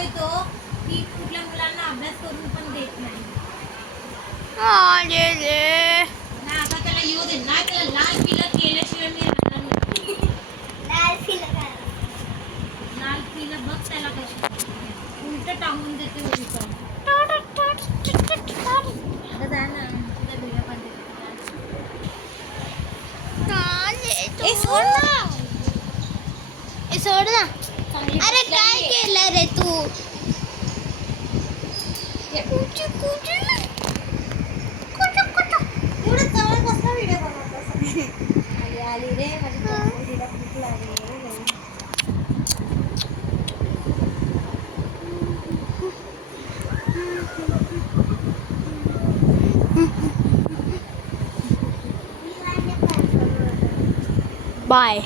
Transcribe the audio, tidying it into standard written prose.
करतोय तो की कुठल्या मुलांना अभ्यास करून पण देत नाही. नाही आता त्याला येऊ दे. नाही त्याला लाल पिलं केल्याशिवाय मी राहणार नाही. लाल पिलं बघ त्याला कशी उलट टांगून देते उडी पण. आता जा ना तुझा व्हिडिओ काढते. सोड ना. अरे काय केलं रे तू? एवढं जवळ कसला व्हिडिओ बनवतो? आली आली रे माझी तिला भूक लागली रे. बाय.